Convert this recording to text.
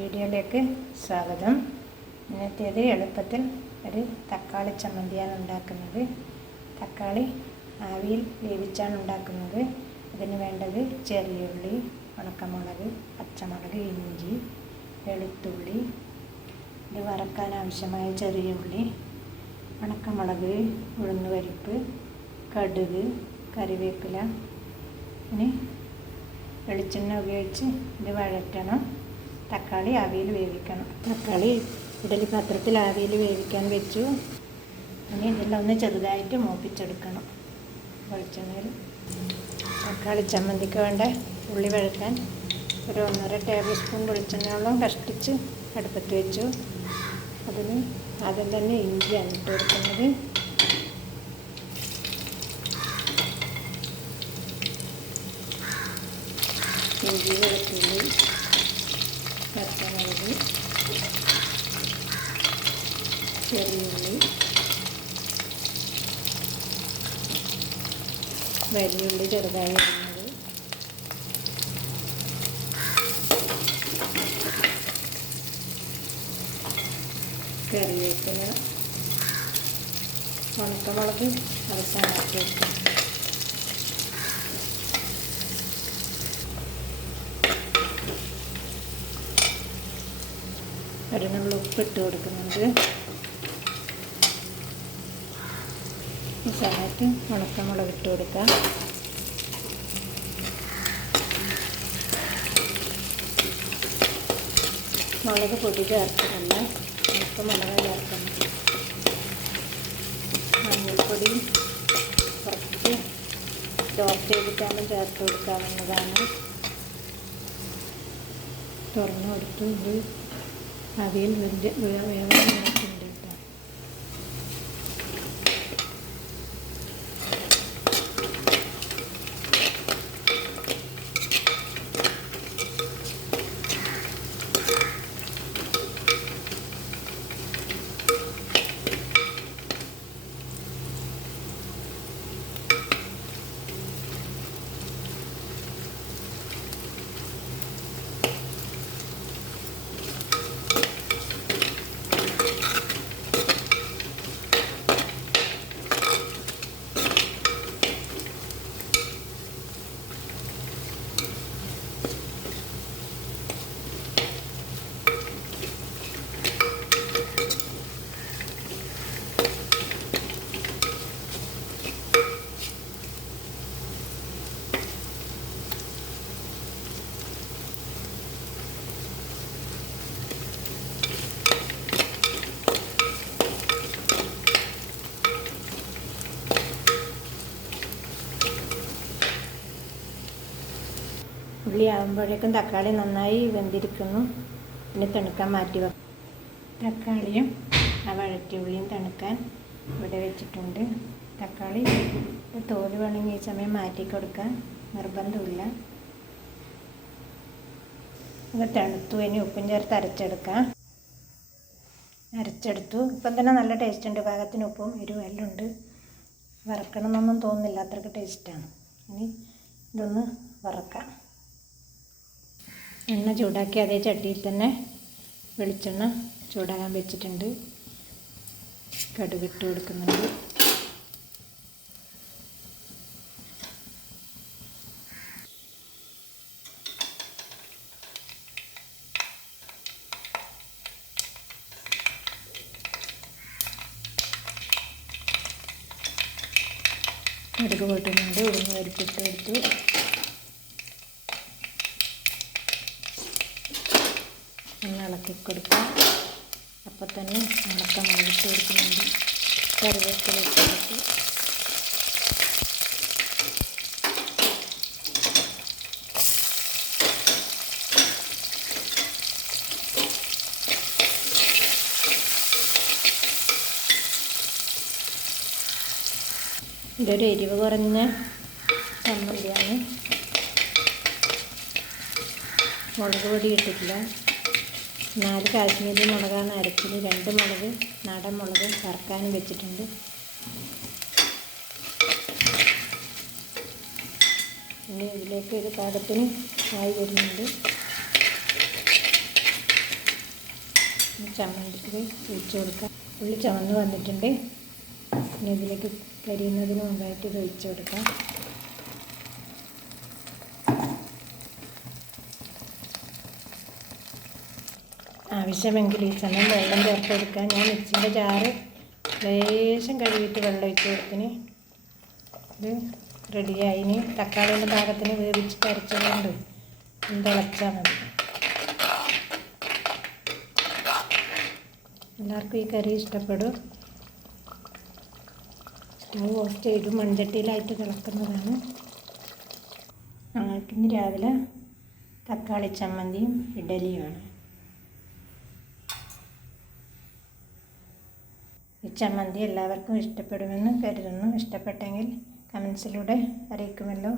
വീഡിയോയിലേക്ക് സ്വാഗതം. ഇന്നത്തേത് എളുപ്പത്തിൽ ഒരു തക്കാളി ചമ്മന്തിയാണ് ഉണ്ടാക്കുന്നത്. തക്കാളി ആവിയിൽ വേവിച്ചാണ് ഉണ്ടാക്കുന്നത്. അതിന് വേണ്ടത് ചെറിയ ഉള്ളി, ഉണക്കമുളക്, പച്ചമുളക്, ഇഞ്ചി, വെളുത്തുള്ളി, ഇത് വറക്കാൻ ആവശ്യമായ ചെറിയ ഉള്ളി, ഉണക്കമുളക്, ഉഴുന്നുപരിപ്പ്, കടുക്, കറിവേപ്പില. ഇനി വെളിച്ചെണ്ണ ഉപയോഗിച്ച് ഇത് വഴറ്റണം. തക്കാളി ആവിയിൽ വേവിക്കണം. തക്കാളി ഇഡലി പാത്രത്തിൽ ആവിയിൽ വേവിക്കാൻ വെച്ചു. ഇനി ഇതെല്ലാം ഒന്ന് ചെറുതായിട്ട് മൂപ്പിച്ചെടുക്കണം വെളിച്ചെണ്ണയിൽ. തക്കാളി ചമ്മന്തിക്ക് വേണ്ട ഉള്ളി വഴറ്റാൻ ഒരു 1.5 ടേബിൾ സ്പൂൺ വെളിച്ചെണ്ണയോളം കഷ്ടിച്ച് അടുപ്പത്ത് വെച്ചു. അതിന് ആദ്യം തന്നെ ഇഞ്ചിയാണ് ഇട്ട് കൊടുക്കുന്നത്. ഇഞ്ചി, വെളുത്തുള്ളി, പച്ചമുളക്, ചെറിയുള്ളി, വലിയുള്ളി ചെറുതായി അരിഞ്ഞത്, കറിവേപ്പില, ഉണക്കമുളക് അവസാനമാക്കി വെക്കും. ഒരു നുള്ളു ഉപ്പിട്ട് കൊടുക്കുന്നുണ്ട്. ഈ സമയത്ത് ഉണക്കമുളക് ഇട്ട് കൊടുക്കാം. മുളക് പൊടി ചേർക്കുന്നില്ല, ഉണക്കമുളക് ചേർക്കണം. മഞ്ഞൾപ്പൊടി കുറച്ച് ചോപ്പ് ചെയ്തിട്ടാണ് ചേർത്ത് കൊടുക്കാവുന്നതാണ്. തുറന്നു കൊടുത്തു. ഇത് അവിയൽ വേവാൻ നോക്കുന്നുണ്ട് കേട്ടോ. ഉള്ളി ആകുമ്പോഴേക്കും തക്കാളി നന്നായി വെന്തിരിക്കുന്നു. ഇനി തണുക്കാൻ മാറ്റി വെക്കും. തക്കാളിയും ആ വഴറ്റിയ ഉള്ളിയും തണുക്കാൻ ഇവിടെ വെച്ചിട്ടുണ്ട്. തക്കാളി തോല് വേണമെങ്കിൽ ഈ സമയം മാറ്റി കൊടുക്കാൻ നിർബന്ധമില്ല. ഇത് തണുത്തു. ഇനി ഉപ്പും ചേർത്ത് അരച്ചെടുത്തു. ഇപ്പം തന്നെ നല്ല ടേസ്റ്റ് ഉണ്ട്. പാകത്തിന് ഉപ്പും എരിവും എല്ലാം ഉണ്ട്. വറക്കണമെന്നൊന്നും തോന്നുന്നില്ല, അത്രയ്ക്ക് ടേസ്റ്റാണ്. ഇനി ഇതൊന്ന് വറക്കാം. എണ്ണ ചൂടാക്കി അതേ ചട്ടിയിൽ തന്നെ വെളിച്ചെണ്ണ ചൂടാകാൻ വെച്ചിട്ടുണ്ട്. കടുക് ഇട്ട് കൊടുക്കുന്നുണ്ട്. കടുക് പൊട്ടുന്നുണ്ട്. ഉഴുന്ന് പരിപ്പിട്ട് കൊടുത്തു. ഇളക്കി കൊടുക്കാം. അപ്പോൾ തന്നെ ഉണക്കമുളക് ഇട്ട് കൊടുക്കുന്നുണ്ട്. കറിവേപ്പില ഇട്ട് കൊടുത്ത് ഇതൊരു എരിവ് കുറഞ്ഞ ചമ്മന്തിയാണ്. മുളക് പൊടി ഇട്ടിട്ടില്ല. 4 കാശ്മീരി മുളകാണ് അരച്ചത്. 2 മുളക് നാടൻ മുളക് വറുക്കാനും വെച്ചിട്ടുണ്ട്. ഇനി ഇതിലേക്ക് ഒരു പാകത്തിന് ആയി വരുന്നുണ്ട്. ചമ്മന്തിക്ക് ഒഴിച്ച് കൊടുക്കാം. ഉള്ളി ചുവന്ന് വന്നിട്ടുണ്ട്. ഇനി ഇതിലേക്ക് കരിയുന്നതിന് മുമ്പായിട്ട് ഇത് ഒഴിച്ച് കൊടുക്കാം. ആവശ്യമെങ്കിൽ ഈ സമയം വെള്ളം ചേർത്ത് കൊടുക്കാം. ഞാൻ മിക്സിൻ്റെ ജാറ് ലേശം കഴുകിയിട്ട് വെള്ളം ഒഴിച്ച് കൊടുത്തിന്. ഇത് റെഡിയായി. ഇനി തക്കാളിയുടെ ഭാഗത്തിന് വേവിച്ചിട്ട് അരച്ചുകൊണ്ട് തിളച്ചാൽ മതി. എല്ലാവർക്കും ഈ കറി ഇഷ്ടപ്പെടും. സ്റ്റവ് ഓഫ് ചെയ്ത് മൺചട്ടിയിലായിട്ട് തിളക്കുന്നതാണ്. ഞങ്ങൾക്കിന്ന് രാവിലെ തക്കാളി ചമ്മന്തിയും ഇഡലിയുമാണ്. ഈ ചമ്മന്തി എല്ലാവർക്കും ഇഷ്ടപ്പെടുമെന്ന് കരുതുന്നു. ഇഷ്ടപ്പെട്ടെങ്കിൽ കമൻസിലൂടെ അറിയിക്കുമല്ലോ.